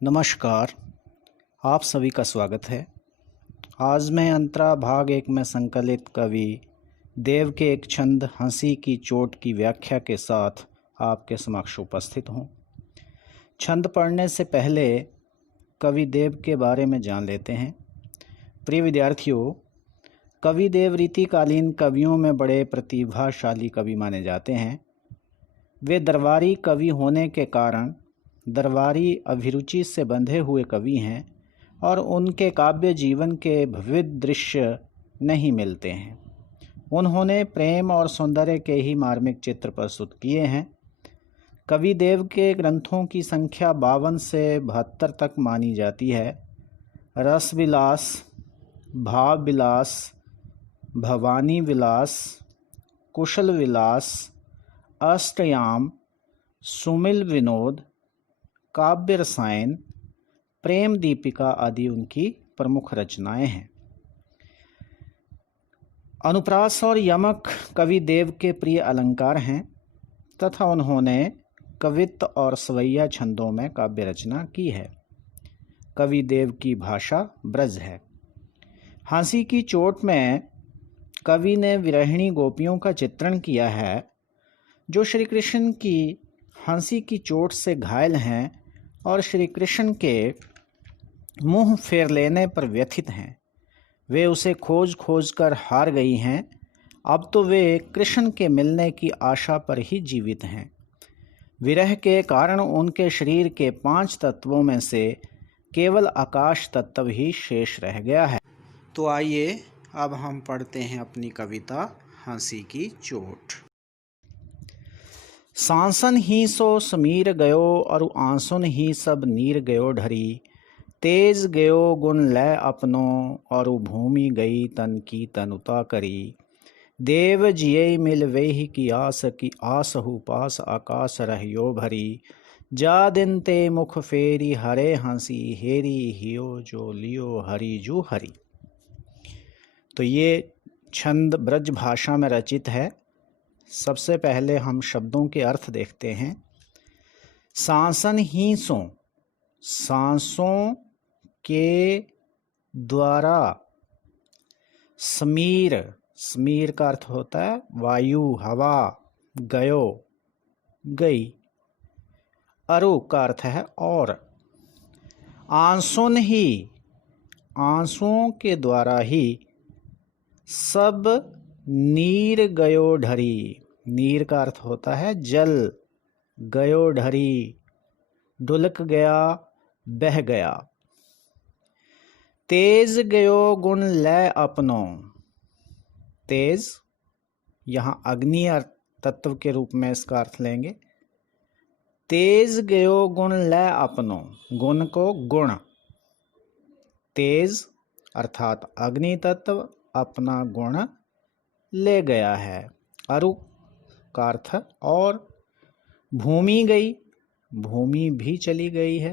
नमस्कार। आप सभी का स्वागत है। आज मैं अंतरा भाग 1 में संकलित कवि देव के एक छंद हंसी की चोट की व्याख्या के साथ आपके समक्ष उपस्थित हूँ। छंद पढ़ने से पहले कवि देव के बारे में जान लेते हैं। प्रिय विद्यार्थियों, कवि देव रीतिकालीन कवियों में बड़े प्रतिभाशाली कवि माने जाते हैं। वे दरबारी कवि होने के कारण दरबारी अभिरुचि से बंधे हुए कवि हैं और उनके काव्य जीवन के विविध दृश्य नहीं मिलते हैं। उन्होंने प्रेम और सौंदर्य के ही मार्मिक चित्र प्रस्तुत किए हैं। कवि देव के ग्रंथों की संख्या 52 से 72 तक मानी जाती है। रस विलास, भाव विलास, भवानी विलास, कुशल विलास, अष्टयाम, सुमिल विनोद, काव्य रसायन, प्रेम दीपिका आदि उनकी प्रमुख रचनाएं हैं। अनुप्रास और यमक कवि देव के प्रिय अलंकार हैं तथा उन्होंने कवित्त और स्वैया छंदों में काव्य रचना की है। कवि देव की भाषा ब्रज है। हंसी की चोट में कवि ने विरहिणी गोपियों का चित्रण किया है जो श्री कृष्ण की हंसी की चोट से घायल हैं और श्री कृष्ण के मुंह फेर लेने पर व्यथित हैं। वे उसे खोज खोज कर हार गई हैं। अब तो वे कृष्ण के मिलने की आशा पर ही जीवित हैं। विरह के कारण उनके शरीर के 5 तत्वों में से केवल आकाश तत्व ही शेष रह गया है। तो आइए अब हम पढ़ते हैं अपनी कविता हंसी की चोट। सांसन ही सो समीर गयो और आंसुन ही सब नीर गयो ढरी। तेज गयो गुण लय अपनो और भूमि गई तन की तनुता करी। देव जिये मिल वेहि की आस हु पास आकाश रहियो भरी। जा दिन ते मुख फेरी हरे हंसी हेरी हियो जो लियो हरि जू हरि। तो ये छंद ब्रज भाषा में रचित है। सबसे पहले हम शब्दों के अर्थ देखते हैं। सांसन ही सो, सांसों के द्वारा। समीर, समीर का अर्थ होता है वायु, हवा। गयो, गई। अरु का अर्थ है और। आंसुन ही, आंसुओं के द्वारा ही। सब नीर गयो ढरी, नीर का अर्थ होता है जल। गयो ढरी, ढुलक गया, बह गया। तेज गयो गुण लय अपनो, तेज यहाँ अग्नि तत्व के रूप में इसका अर्थ लेंगे। तेज गयो गुण लय अपनो, गुण को गुण। तेज अर्थात अग्नि तत्व अपना गुण ले गया है। अरु का अर्थ और। भूमि गई, भूमि भी चली गई है।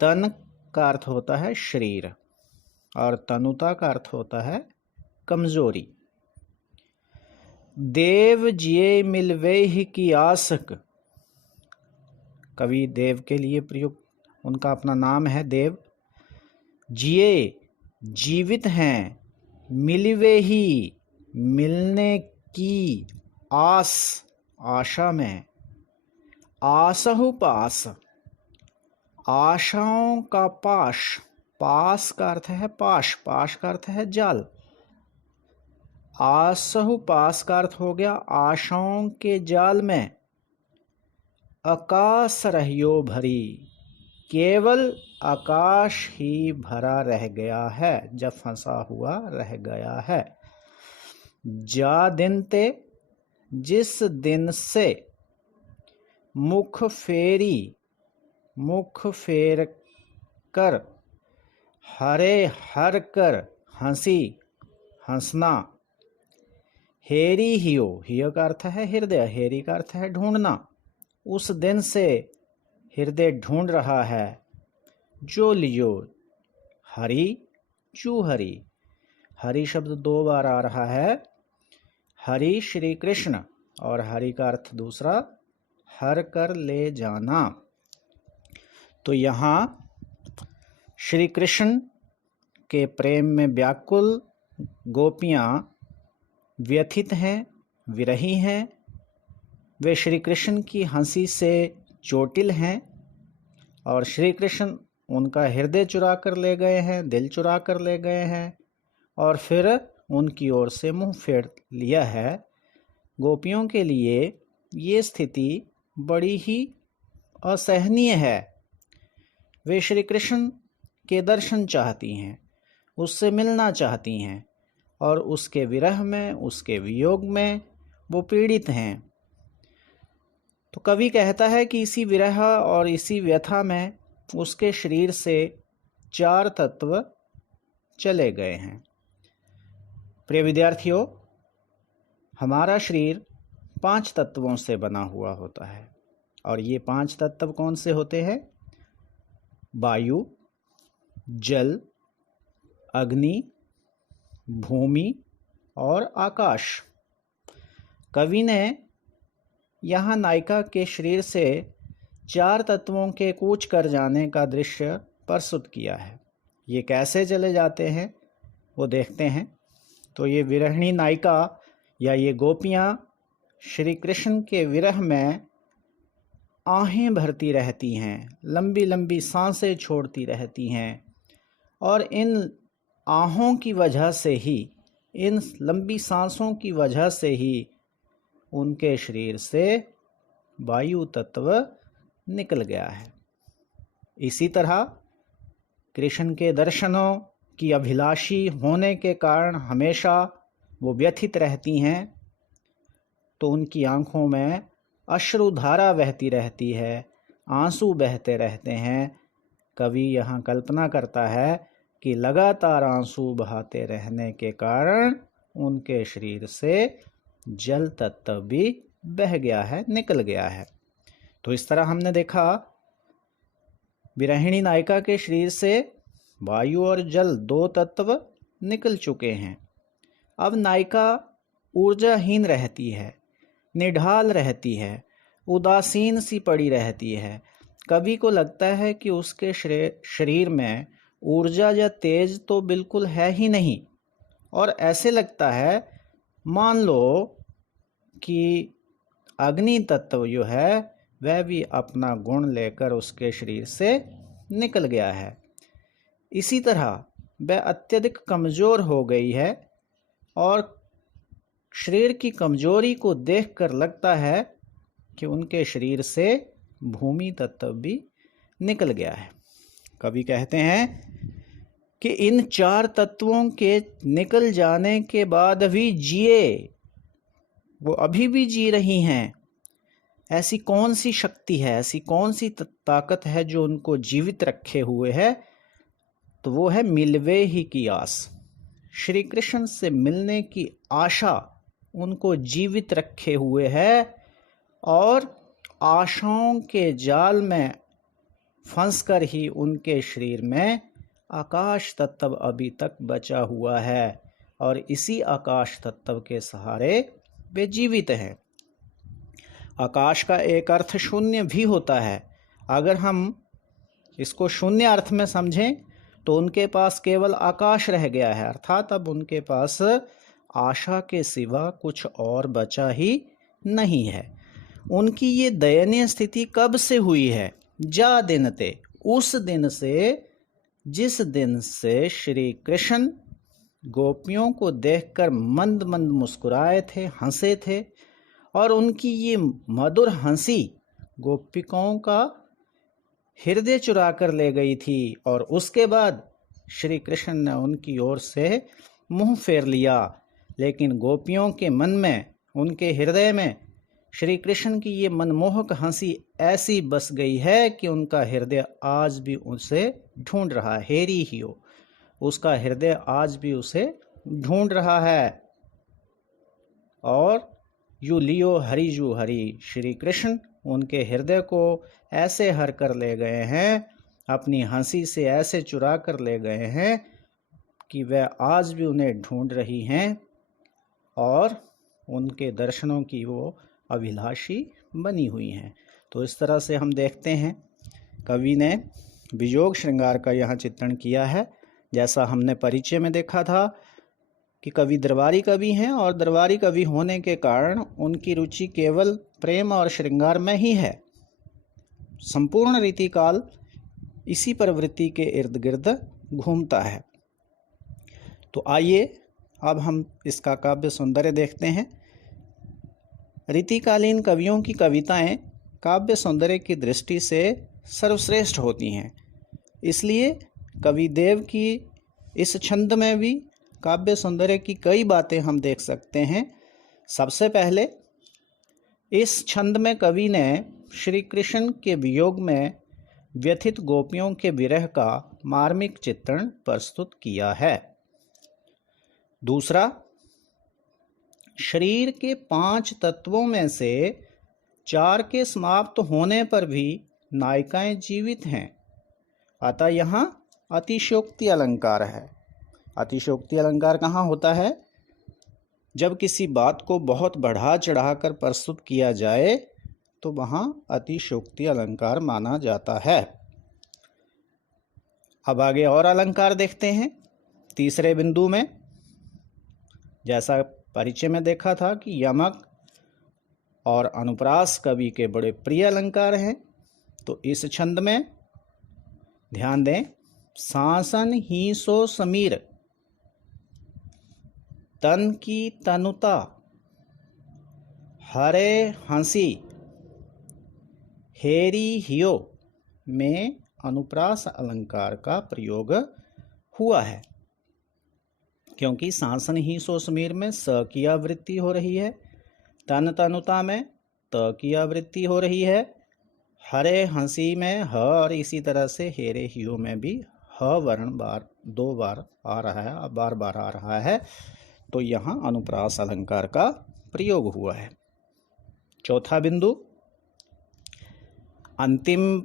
तन का अर्थ होता है शरीर और तनुता का अर्थ होता है कमजोरी। देव जिये मिलवे ही की आसक, कवि देव के लिए प्रयुक्त उनका अपना नाम है देव। जिये जीवित हैं, मिलवे ही मिलने की, आस आशा में। आसहु पास, आशाओं का पाश। पास का अर्थ है पाश, पाश का अर्थ है जाल। आसहु पास का अर्थ हो गया आशाओं के जाल में। आकाश रहियो भरी, केवल आकाश ही भरा रह गया है, जब फंसा हुआ रह गया है। जा दिन ते, जिस दिन से। मुख फेरी, मुख फेर कर। हरे हर कर, हंसी हंसना। हेरी हियो, हियो का अर्थ है हृदय, हेरी का अर्थ है ढूंढना। उस दिन से हृदय ढूंढ रहा है। जो लियो हरि जू हरि, हरि शब्द 2 बार आ रहा है। हरि श्री कृष्ण और हरि का अर्थ दूसरा हर कर ले जाना। तो यहाँ श्री कृष्ण के प्रेम में व्याकुल गोपियाँ व्यथित हैं, विरही हैं। वे श्री कृष्ण की हंसी से चोटिल हैं और श्री कृष्ण उनका हृदय चुरा कर ले गए हैं, दिल चुरा कर ले गए हैं और फिर उनकी ओर से मुंह फेर लिया है। गोपियों के लिए ये स्थिति बड़ी ही असहनीय है। वे श्री कृष्ण के दर्शन चाहती हैं, उससे मिलना चाहती हैं और उसके विरह में, उसके वियोग में वो पीड़ित हैं। तो कवि कहता है कि इसी विरह और इसी व्यथा में उसके शरीर से 4 तत्व चले गए हैं। प्रिय विद्यार्थियों, हमारा शरीर 5 तत्वों से बना हुआ होता है और ये 5 तत्व कौन से होते हैं? वायु, जल, अग्नि, भूमि और आकाश। कवि ने यहाँ नायिका के शरीर से 4 तत्वों के कूच कर जाने का दृश्य प्रस्तुत किया है। ये कैसे चले जाते हैं वो देखते हैं। तो ये विरहिणी नायिका या ये गोपियाँ श्री कृष्ण के विरह में आहें भरती रहती हैं, लंबी लंबी सांसें छोड़ती रहती हैं और इन आहों की वजह से ही, इन लंबी सांसों की वजह से ही उनके शरीर से वायु तत्व निकल गया है। इसी तरह कृष्ण के दर्शनों की अभिलाषी होने के कारण हमेशा वो व्यथित रहती हैं, तो उनकी आंखों में अश्रुधारा बहती रहती है, आंसू बहते रहते हैं। कवि यहाँ कल्पना करता है कि लगातार आंसू बहाते रहने के कारण उनके शरीर से जल तत्व भी बह गया है, निकल गया है। तो इस तरह हमने देखा विरहिणी नायिका के शरीर से वायु और जल 2 तत्व निकल चुके हैं। अब नायिका ऊर्जाहीन रहती है, निढाल रहती है, उदासीन सी पड़ी रहती है। कवि को लगता है कि उसके शरीर में ऊर्जा या तेज तो बिल्कुल है ही नहीं और ऐसे लगता है मान लो कि अग्नि तत्व जो है वह भी अपना गुण लेकर उसके शरीर से निकल गया है। इसी तरह वह अत्यधिक कमज़ोर हो गई है और शरीर की कमजोरी को देखकर लगता है कि उनके शरीर से भूमि तत्व भी निकल गया है। कवि कहते हैं कि इन 4 तत्वों के निकल जाने के बाद भी जिए, वो अभी भी जी रही हैं। ऐसी कौन सी शक्ति है, ऐसी कौन सी ताकत है जो उनको जीवित रखे हुए है? तो वो है मिलवे ही की आस। श्री कृष्ण से मिलने की आशा उनको जीवित रखे हुए है और आशाओं के जाल में फंसकर ही उनके शरीर में आकाश तत्व अभी तक बचा हुआ है और इसी आकाश तत्व के सहारे वे जीवित हैं। आकाश का एक अर्थ शून्य भी होता है। अगर हम इसको शून्य अर्थ में समझें तो उनके पास केवल आकाश रह गया है, अर्थात अब उनके पास आशा के सिवा कुछ और बचा ही नहीं है। उनकी ये दयनीय स्थिति कब से हुई है? जा दिन ते, उस दिन से जिस दिन से श्री कृष्ण गोपियों को देखकर मंद मंद मुस्कुराए थे, हंसे थे और उनकी ये मधुर हंसी गोपिकाओं का हृदय चुरा कर ले गई थी और उसके बाद श्री कृष्ण ने उनकी ओर से मुंह फेर लिया। लेकिन गोपियों के मन में, उनके हृदय में श्री कृष्ण की ये मनमोहक हंसी ऐसी बस गई है कि उनका हृदय आज भी उसे ढूंढ रहा है। हेरी ही हो, उसका हृदय आज भी उसे ढूंढ रहा है। और यू लियो हरि जू हरि, श्री कृष्ण उनके हृदय को ऐसे हर कर ले गए हैं, अपनी हंसी से ऐसे चुरा कर ले गए हैं कि वह आज भी उन्हें ढूंढ रही हैं और उनके दर्शनों की वो अभिलाषी बनी हुई हैं। तो इस तरह से हम देखते हैं कवि ने वियोग श्रृंगार का यहाँ चित्रण किया है। जैसा हमने परिचय में देखा था कि कवि दरबारी कवि हैं और दरबारी कवि होने के कारण उनकी रुचि केवल प्रेम और श्रृंगार में ही है। संपूर्ण रीतिकाल इसी प्रवृत्ति के इर्द गिर्द घूमता है। तो आइए अब हम इसका काव्य सौंदर्य देखते हैं। रीतिकालीन कवियों की कविताएं काव्य सौंदर्य की दृष्टि से सर्वश्रेष्ठ होती हैं। इसलिए कवि देव की इस छंद में भी काव्य सौंदर्य की कई बातें हम देख सकते हैं। सबसे पहले इस छंद में कवि ने श्री कृष्ण के वियोग में व्यथित गोपियों के विरह का मार्मिक चित्रण प्रस्तुत किया है। दूसरा, शरीर के 5 तत्वों में से 4 के समाप्त होने पर भी नायिकाएं जीवित हैं, अतः यहाँ अतिशयोक्ति अलंकार है। अतिशयोक्ति अलंकार कहाँ होता है? जब किसी बात को बहुत बढ़ा चढ़ाकर प्रस्तुत किया जाए तो वहाँ अतिशयोक्ति अलंकार माना जाता है। अब आगे और अलंकार देखते हैं। तीसरे बिंदु में जैसा परिचय में देखा था कि यमक और अनुप्रास कवि के बड़े प्रिय अलंकार हैं, तो इस छंद में ध्यान दें, सांसन ही सो समीर, तन की तनुता, हरे हंसी, हेरी हियो में अनुप्रास अलंकार का प्रयोग हुआ है। क्योंकि सांसन ही सो समीर में स की आवृत्ति हो रही है, तन तनुता में त की आवृत्ति हो रही है, हरे हंसी में ह और इसी तरह से हेरे हियो में भी ह वर्ण 2 बार आ रहा है, बार बार आ रहा है। तो यहाँ अनुप्रास अलंकार का प्रयोग हुआ है। चौथा बिंदु, अंतिम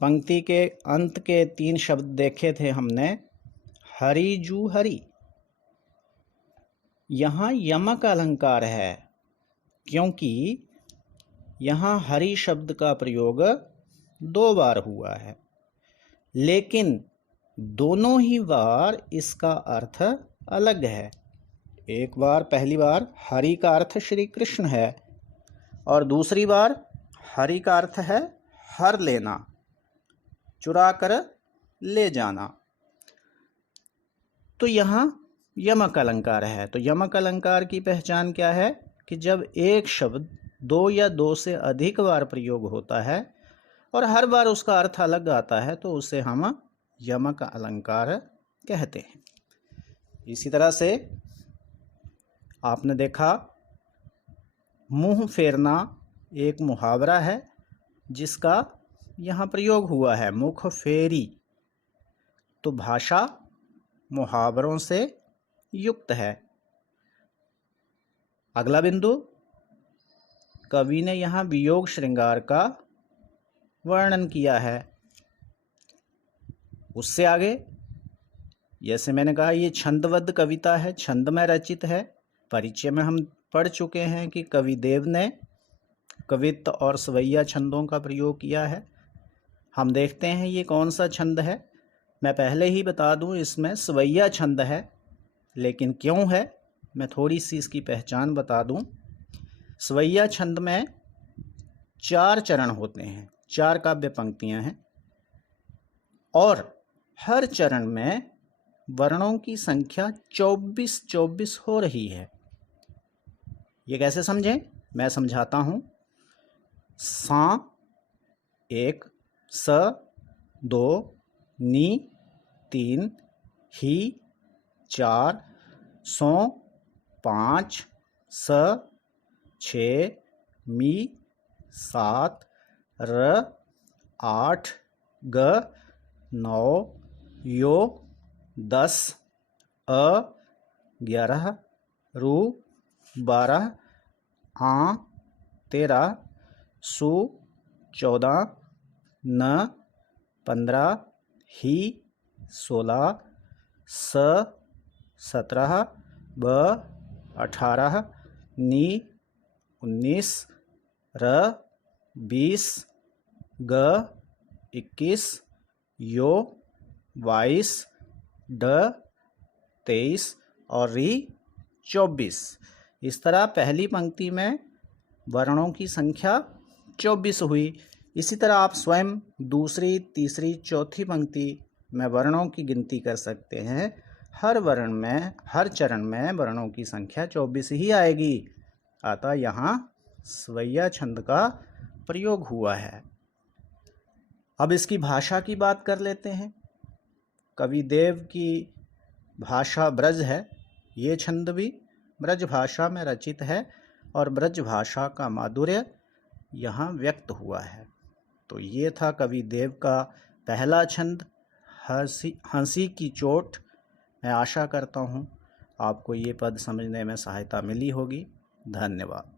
पंक्ति के अंत के 3 शब्द देखे थे हमने, हरि जू हरि। यहाँ यमक अलंकार है, क्योंकि यहाँ हरि शब्द का प्रयोग 2 बार हुआ है, लेकिन दोनों ही बार इसका अर्थ अलग है। एक बार, पहली बार हरि का अर्थ श्री कृष्ण है और दूसरी बार हरि का अर्थ है हर लेना, चुरा कर ले जाना। तो यहाँ यमक अलंकार है। तो यमक अलंकार की पहचान क्या है कि जब एक शब्द 2 या 2 से अधिक बार प्रयोग होता है और हर बार उसका अर्थ अलग आता है तो उसे हम यमक अलंकार कहते हैं। इसी तरह से आपने देखा, मुंह फेरना एक मुहावरा है जिसका यहाँ प्रयोग हुआ है, मुख फेरी। तो भाषा मुहावरों से युक्त है। अगला बिंदु, कवि ने यहाँ वियोग श्रृंगार का वर्णन किया है। उससे आगे, जैसे मैंने कहा, ये छंदबद्ध कविता है, छंद में रचित है। परिचय में हम पढ़ चुके हैं कि कवि देव ने कवित्त और सवैया छंदों का प्रयोग किया है। हम देखते हैं ये कौन सा छंद है। मैं पहले ही बता दूं, इसमें सवैया छंद है, लेकिन क्यों है मैं थोड़ी सी इसकी पहचान बता दूं। सवैया छंद में 4 चरण होते हैं, 4 काव्य पंक्तियां हैं और हर चरण में वर्णों की संख्या 24 हो रही है। ये कैसे समझें, मैं समझाता हूँ। सा 1, स 2, नी 3, ही 4, सौ 5, स 6, मी 7, र 8, ग 9, यो 10, अ 11, रू 12, आ 13, सु 14, न 15, ही 16, स 17, ब 18, नी 19, र 20, ग 21, यो 22, ड 23 और री 24। इस तरह पहली पंक्ति में वर्णों की संख्या 24 हुई। इसी तरह आप स्वयं दूसरी, तीसरी, चौथी पंक्ति में वर्णों की गिनती कर सकते हैं। हर वर्ण में, हर चरण में वर्णों की संख्या 24 ही आएगी। अतः यहाँ स्वैया छंद का प्रयोग हुआ है। अब इसकी भाषा की बात कर लेते हैं। कवि देव की भाषा ब्रज है। ये छंद भी ब्रज भाषा में रचित है और ब्रज भाषा का माधुर्य यहाँ व्यक्त हुआ है। तो ये था कवि देव का पहला छंद हंसी की चोट। मैं आशा करता हूँ आपको ये पद समझने में सहायता मिली होगी। धन्यवाद।